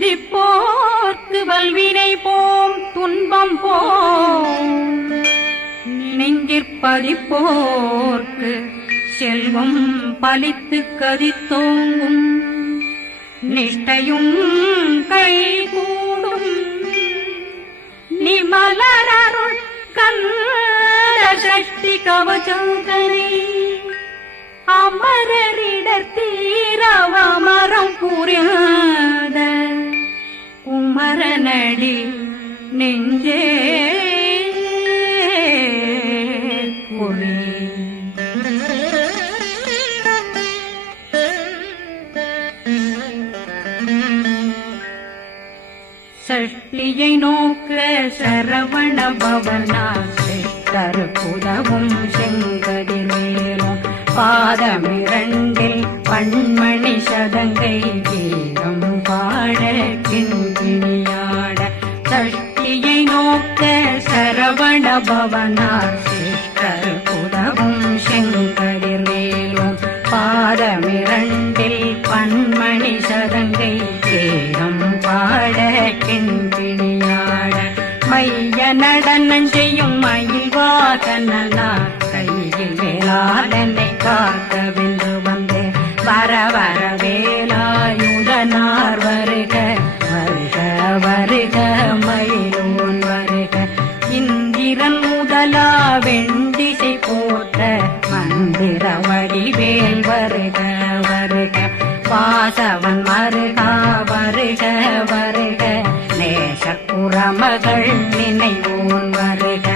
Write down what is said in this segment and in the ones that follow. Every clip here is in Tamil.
சிந்திப்போர்க்கு வல்வினை போம் துன்பம் போம் நெஞ்சிற்பதிப்போர்க்கு செல்வம் பலித்து கதித்தோங்கும் நிஷ்டையும் கைகூடும் நிமலரருள் கந்த சக்தி கவசந்தனை அமரரிடர் தீரவமரம் புரியாத குமரனடி நெஞ்சே குழி சஷ்டியை நோக்க சரவண பவனா கருப்புதவும் செங்கதிர் மேலும் பாதமிரண்டில் பண்மணி சதங்கை கீதம் பாட கிண்கிணியாட சஷ்டியை நோக்க சரவண பவனார் கருப்புதவும் செங்கதிர் மேலும் பாதமிரண்டில் பண்மணி சதங்கை கீதம் பாட கிண்கிணியாட மைய நடனம் செய்யும் மயில் வாகனார் கையில் வேளாளனை காக்க வென்று வந்து வர வர வேலாயுதனார் வருக வருக வருக மயிலோன் வருக இந்திரன் முதலா வெண்டிசை போற்ற மந்திர வடிவேல் வருக வருக வாசவன் மருகா வருக வருக நேசக்குறமகள் நினைவோன் வருக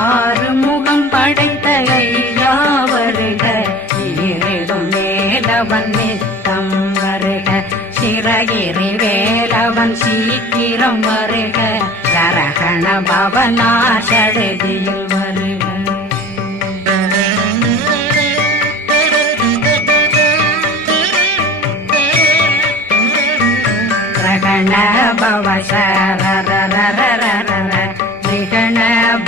ஆறு முகம் படைத்த ஐயா வருக ஈரிடும் வேலவன் நித்தம் வருக சிறகிரி வேலவன் சீக்கிரம் வருக சரகண பவனா சடுதியில் வருக ரகண பவ சரரரரரர ரிகண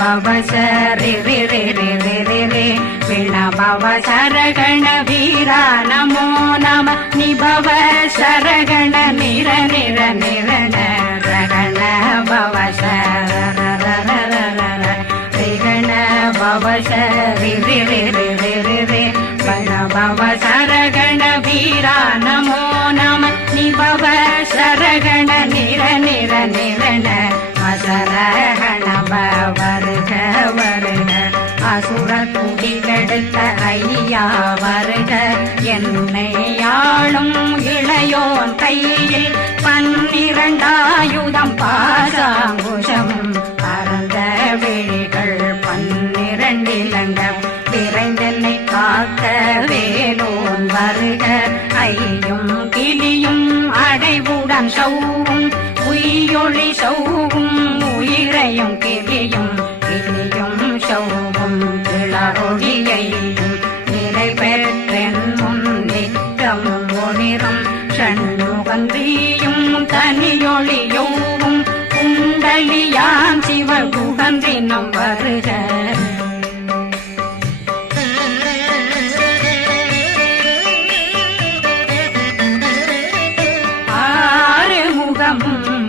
பவ சரி ரி ரி ரி ரி ரி ரி பிண பவ சரகண வீரா நமோ நம நிபவ சரகண நிர நிர நிரண ரகண பவ சரரரரரர ரிகண பவ சரி ரி ரி ரி ரி ரி ரி பிண பவ சரகண வீரா நமோ நம நிபவ சரகண நிர நிர நிரண அசரகண வருக வருக அசுர குடிகெடுத்த ஐயா வருக என்னை ஆளும் இளையோன் கையில் 12 பாசாங்குஷம் பரந்த விழிகள் 12 இலங்கம் விரைந்தென்னை காக்க வேலோன் வருக ஐயும் கிளியும் அடைவுடன் சௌவும் உயிரொளி சௌவும் உயிரையும் கிளியும் கிளியும் சௌவும் இளரொழியையும் நிலை பெற்றென் முன் நித்தம் ஒளிரும் ஷண்முகந்தியும் தனியொளியோவும் குண்டலியான் சிவகுகந்தினம் வருக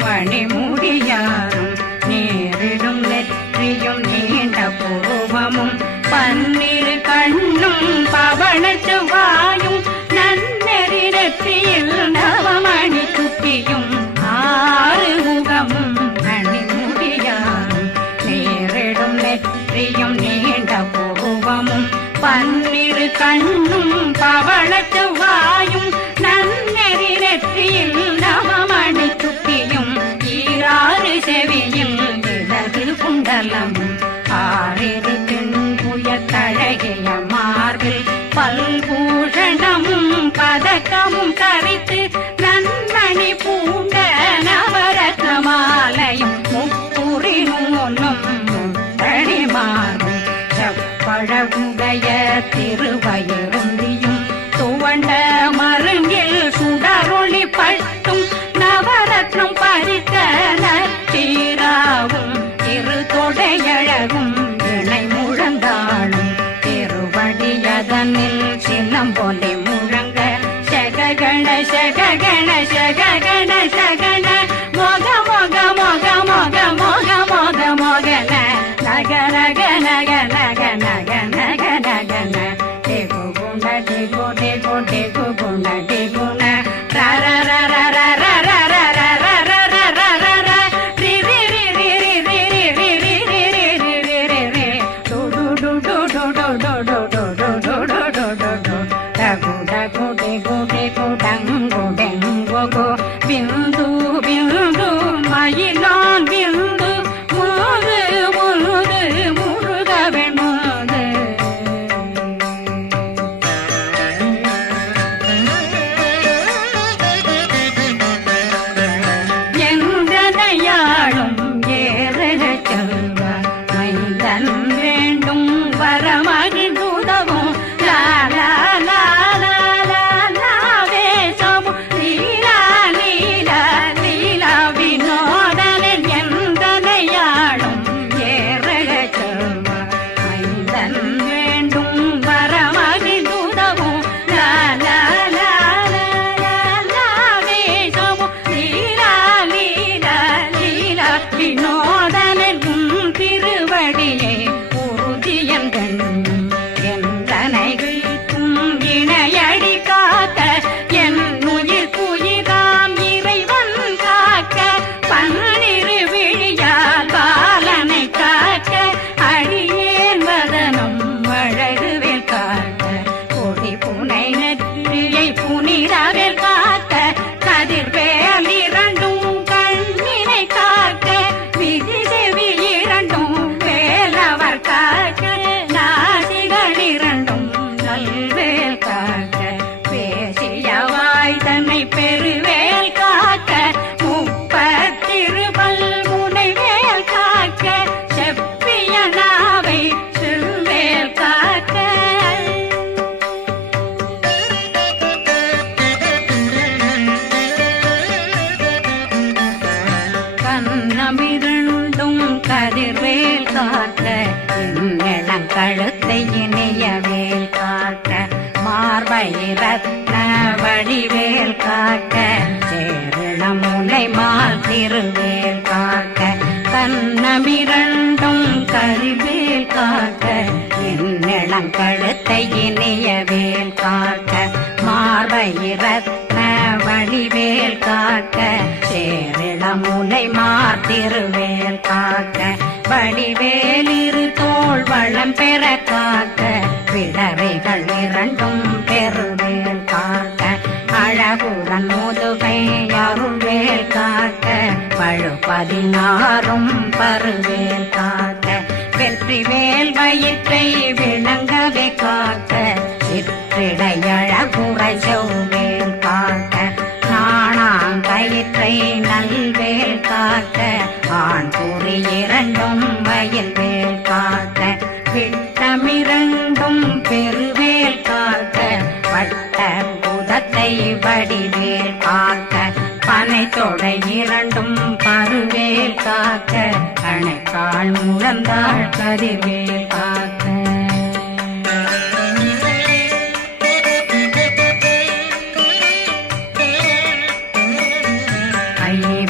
மணிமுடியாரும் நேரிடும் நெற்றியும் நீண்ட பூவமும் 12 கண்ணும் பவள செவ்வாயும் நன்னெறி நெற்றியில் நவமணி குட்டியும் 6 முகமும் மணிமுடியாரும் நேரிடும் நெற்றியும் நீண்ட பூவமும் 12 கண்ணும் பவள செவ்வாயும் நன்னெறி நெற்றியில் நவமணி குட்டியும் 6 செவியும் இடது குண்டலம் 6 தென்புய தழகிய மார்பில் பல்பூஷணமும் பதக்கமும் தரித்து நன்மணி பூண்ட நவரத்ன மாலையும் முப்புரி நூலும் தனிமாறும் செப்பழகுடைய திருவயருந்தியும் துவ கண்ணமிருண்டும் கதிர்வேல் காக்க இளங்கழுத்தை இணையவேல் காக்க மார்பை ரத்ன வடிவேல் காக்க சேரணமுலை மால் திருவேல் காக்க கண்ணமிரண்டும் கதிர்வேல் காக்க இளங்கழுத்தை இணையவேல் காக்க மார்பை ரத்ன வடிவேல் காக்க சேரிளமுலை மார் திருவேல் காக்க வடிவேல் இரு தோள் வளம் பெற காக்க பிடரைகள் இரண்டும் பெருவேல் காக்க அழகுடன் முதுகை அருள்வேல் காக்க பழு16 பருவேல் காக்க வெற்றிவேல் வயிற்றை விளங்கவே காக்க சிற்றிடையழகுரை செவ்வேல் காக்க நாணாங்கயிற்றை நல்வேல் காக்க ஆண் குறி இரண்டும் வயல்வேல் காக்க விட்டமிரண்டும் பெருவேல் காக்க வட்ட புதத்தை வடிவேல் காக்க பனை தொடை இரண்டும் பருவேல் காக்க அணைக்கால் முழந்தாள் கதிர்வேல் காக்க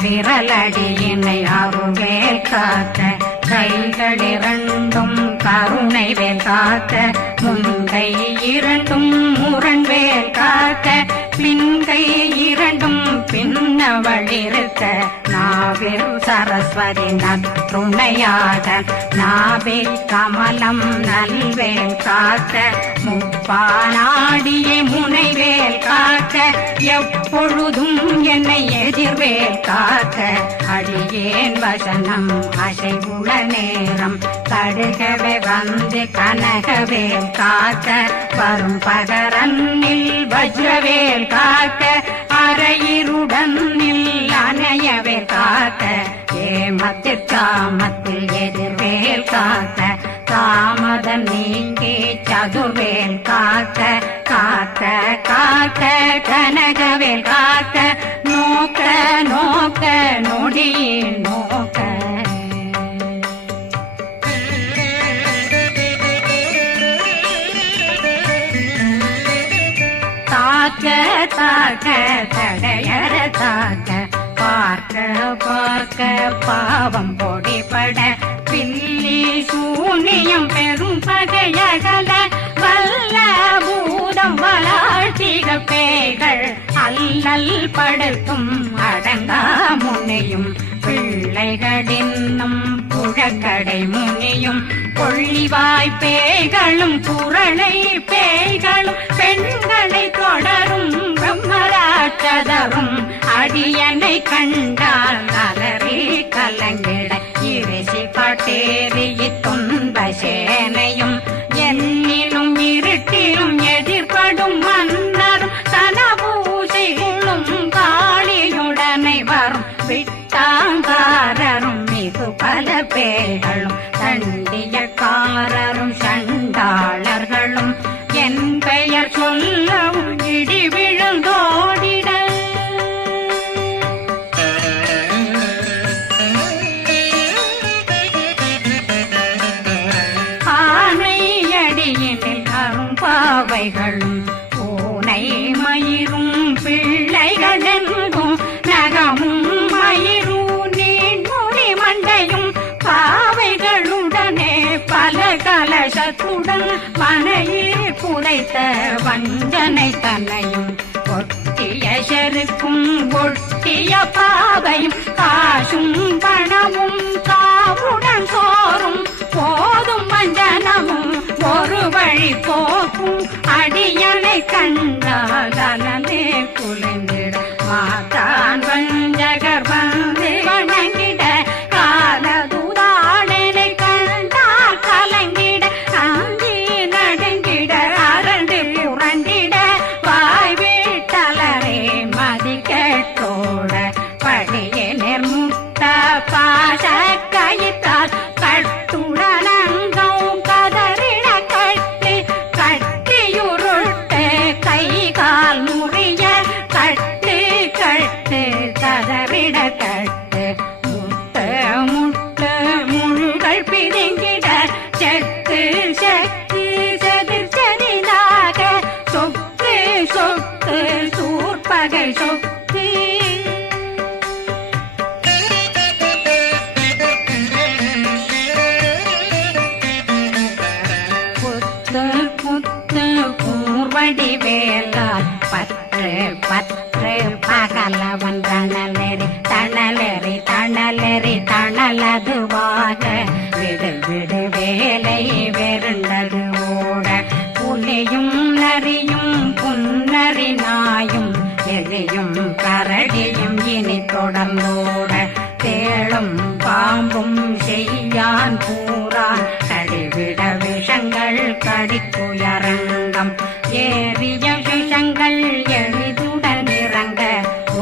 விரலடியினை அருவேல் காக்க கைகள் இரண்டும் கருணை வேல் காக்க முன்கை இரண்டும் முரண்வேல் காக்க பின்கை இரண்டும் பின்னவளிருக்க நாவில் சரஸ்வதி நற்றுணையாக நாவே கமலம் நல்வேல் காக்க முப்பானாடியே முனைவேல் காக்க எப்பொழுதும் என்னை எதிர்வேல் காக்க அடியேன் வசனம் அசைவுள நேரம் கடுகவே வந்து கனகவேல் காக்க வரும் பகரன்னில் வஜ்ரவேல் காக்க அரையிருடன் அணையவேல் காக்க ஏமத்தில் காமத்தில் எதிர்வேல் காக்க தாமதம் நீங்கி சதுர்வேல் காக்க காக்க காக்க கனகவேல் காக்க நோக்க நோக்க நொடியில் நோக்க தாக்க தாக்க தடையற தாக்க பார்க்க பார்க்க பாவம் பொடிபட பில்லி சூனியம் பெரும் பகையகல வல்ல பூதம் வளாழ்த்திக பேய்கள் அல்லல் படுத்தும் அடங்கா முனையும் பிள்ளைகளின்னும் புழக்கடை முனியும் கொள்ளிவாய் பேய்களும் குரளை பேய்களும் பெண்களை தொடரும் பிரம்மராட்சதரும் அடியனை கண்டால் அலறி கலங்கிட இரிசி பட்டேறி துன்ப சேனையும் என்னிலும் இருட்டிலும் எதிர்படும் மன்னரும் தனபூசைகளும் காளியுடனை வரும் விட்டாங்காரரும் மிகு பல பேர்களும் தண்டியக்காரரும் சண்டாளர்களும் என் பெயர் சொல்லவும் இடி விழுந்தோடிட ஆனையடியினில் அரும்பாவைகளும் பூனை மயிரும் பிள்ளைகளெங்கும் நகமும் மயிரும் நீண்முடி மண்டையும் பாவைகளுடனே பல கலசத்துடன் மனையில் புதைத்த வஞ்சனை தன்னையும் ஒட்டிய செருக்கும் ஒட்டிய பாவையும் காசும் பணமும் காவுடன் சோறும் போதும் வஞ்சனமும் ஒரு வழி போக்கும் அடியனை கண்டால் அலனே குலைந்திட மாதான் வஞ்சகர் வந்து வணங்கிட காலதுதாடனை கண்டால் கலங்கிட அஞ்சி நடுங்கிட அரண்டு புரண்டிட வாய் வீட்டலரே மதி கேட்டோட படியே நிர்முட்ட பாச கயித்தால் கட்டுடனங்கும் கதறிட கட்டி கட்டியுருட்டு கை கால் முறிய கட்டு கட்டு கதறிட கட்டு நெறி தணலதுவாக விடு விடு வேலை வெருண்டது ஓட புலியும் நரியும் புன்னறி நாயும் எலியும் கரடியும் இனி தொடர்ந்தோட தேளும் பாம்பும் செய்யான் பூரான் கடிவிட விஷங்கள் கடிக்குயரங்கம் ஏறிய விஷங்கள் எளிதுடன் இறங்க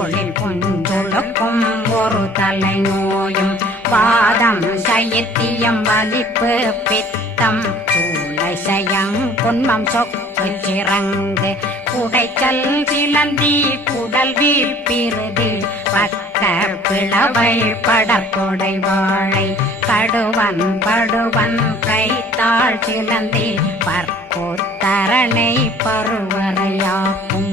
ஒளில் புஞ்சுழுக்கும் ஒரு தலை நோயும் வாதம் சைத்தியம் வலிப்பு பித்தம் சூளை சயம் பொன்மம் சொக்கு சிறங்கு குடைச்சல் சிலந்தி குடல் வீழ்பிருதி பக்க பிளவை படற்கொடை வாழை கடுவன் படுவன் கைத்தாள் சிலந்தி பற்போத்தரணை பருவரையாக்கும்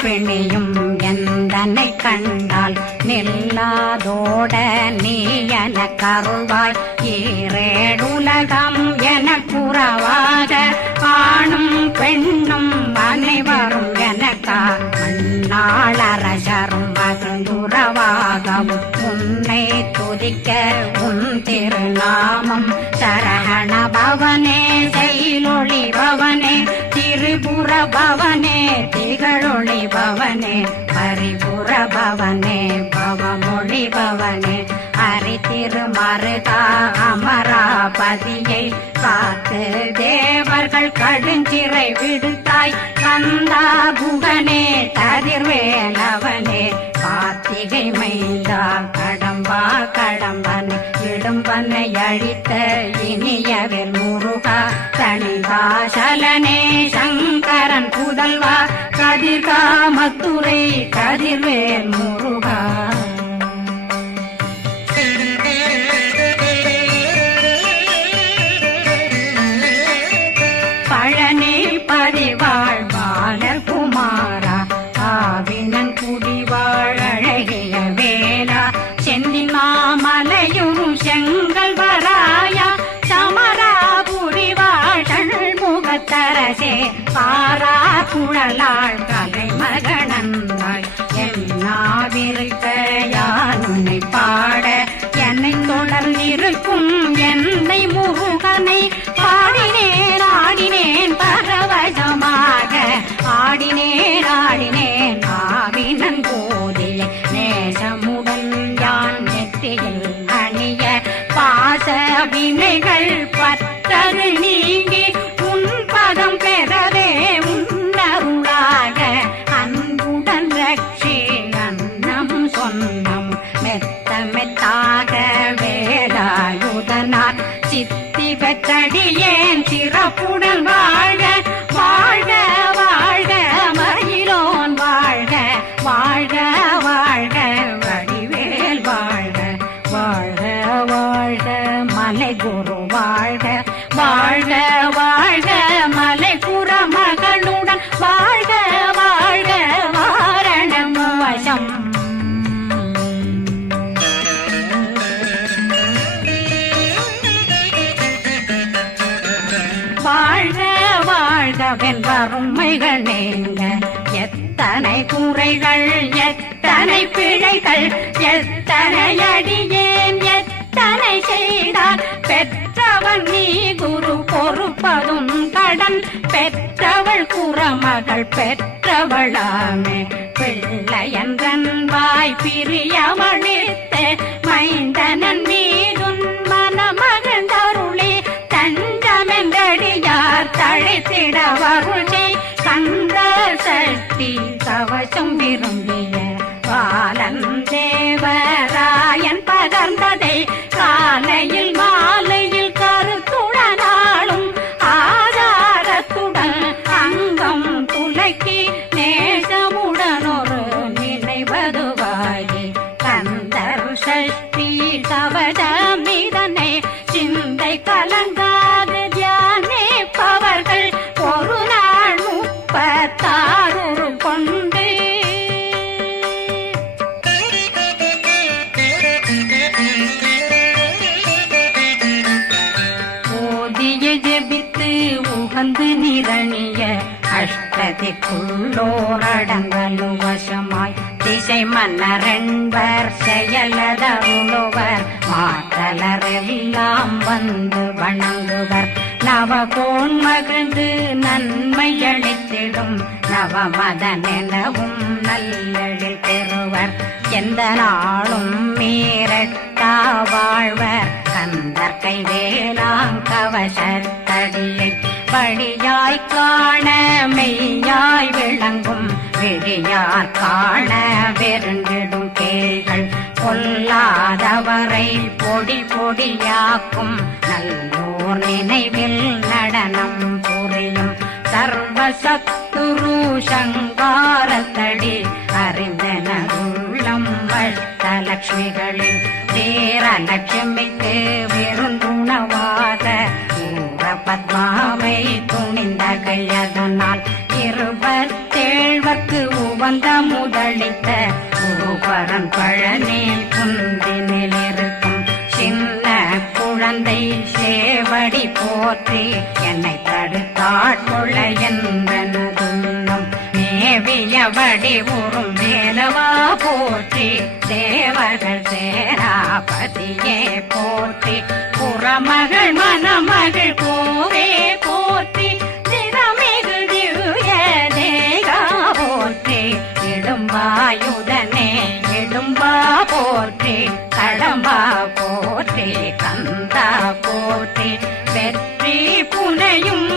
பிணியும் எந்தனை கண்டால் நில்லாதோட நீ என கருவாய் ஈரேடுலகம் என குறவாக ஆணும் பெண்ணும் அனைவரும் எனக்கா மண்ணாளரசரும் மகிழ்ந்துறவாகவும் உன்னை துதிக்க உன் திருநாமம் சரகண பவனே செயலொளி பவனே திரிபுர பவனே திகழொளி பவனே பரிபுர பவனே பவமொழி பவனே ஹரி திருமருகா அமராபதியை காத்து தேவர்கள் கடுஞ்சிறை விடுத்தாய் கந்தா குகனே கதிர்வேலவனே கார்த்திகை மைந்தா கடம்பா கடம்பனை இடும்பனை அழித்த இனியவில் முருகா தனிகாசலனே சங்கரன் புதல்வா கதிர்காமத்துரை கதிர்வேல் முருகா பழனி பதிவாழ் பாலர் குமாரா ஆவினன் குடிவாழ் அழகிய வேலா செந்தில் மாமலையும் செங்கல் வராயா சமராபுரிவாழ் முகத்தரசே பாரா குழலாள் கலை மகனந்தாய் என்னாவிருக்க யானுனை பாட என்னை தொடர்ந்திருக்கும் என்னை முருகனை பாடினேன் ஆடினேன் பரவசமாக ஆடினேன் ஆடினேன் ஆவினன் போதிய நேசமுடன் யான் நெற்றியில் அணிய பாச வினைகள் பற்றரு நீங்கி உன் பதம் பெறவே உன்னருளாக அன்புடன் ரட்சி அன்னம் சொன்னம் மெத்த மெத்தாக வேலாயுதனார் சித்தி பெற்றடியேன் சிறப்புடன் வாழ்க வாழ்க வாழ்க மயிலோன் வாழ்க வாழ்க வாழ்க வடிவேல் வாழ்க வாழ்க வாழ்க மலை குரு வாழ்க வாழ்க வாழ்க மலை குற மகனுடன் வாழ்க வாழ்க வாரணம் வசம் வாழ்க வாழ்கவென் வறுமைகள் நீங்க எத்தனை குறைகள் எத்தனை பிழைகள் எத்தனை அடியேன் எத்தனை செய்தார் பெற்றவன் நீ குரு பொறுப்பதும் கடன் பெற்றவள் குறமகள் பெற்றவளாமே பிள்ளையன்றன் வாய் பிரியவழித்த மைந்தனன் மீதுன் மனமகந்தருளி தஞ்சமென்றடியார் தழைத்திட வருளி கந்த சக்தி கவசம் விரும்பிய பாலன் தேவராயன் பகர்ந்ததை காலையில் மாலையில் கருத்துடனாலும் ஆதாரத்துடன் அங்கம் துலக்கி நேசமுடன் ஒரு நினைவதுவாகி கந்தர் சஷ்டி கவசமிதனை சிந்தை கலங்காது தியானிப்பவர்கள் ஒரு நாள் 36 கொண்டு உகந்து நிரணிய அஷ்டதிக்குள்ளோரடங்கலு வசமாய் திசை மன்னரென்பர் செயலதருளுவர் மாற்றலரெல்லாம் வந்து வணங்குவர் நவகோன் மகிழ்ந்து நன்மையளித்திடும் நவமதனெனவும் நல்லெழில் பெறுவர் எந்த நாளும் மீறட்டா வாழ்வர் கந்தற்கை வேளாங்கவசத்தடியை படியாய் காண மெய்யாய் விளங்கும் விழியார் காண வெருண்டிடும் கேள்கள் கொல்லாதவரை பொடி பொடியாக்கும் நல்லோர் நினைவில் நடனம் புரியும் சர்வசத்துரு சங்காரத்தடி அறிந்தனருள்ளம் வஷ்டலட்சுமிகளின் வீரலட்சுமிக்கு விருந்துணவாத ஊர பத்மாவை துணிந்த கையதனால் 27 உவந்த முதலித்த ஊபரன் பழனி குந்தினில் இருக்கும் சின்ன குழந்தை சேவடி போற்றி என்னை தடுத்தாட்கொள்ள என்பனதுள்ளம் மேவியபடி உறும் வேலவா போற்றி தேவர்கள் சேராபதியே போற்றி புறமகள் மணமகள் கோவே போற்றி திறமிகு திவ்ய தேகா போற்றி இடும்பாயுதனே இடும்பா போற்றி கடம்பா போற்றி கந்தா போற்றி வெற்றி புனையும்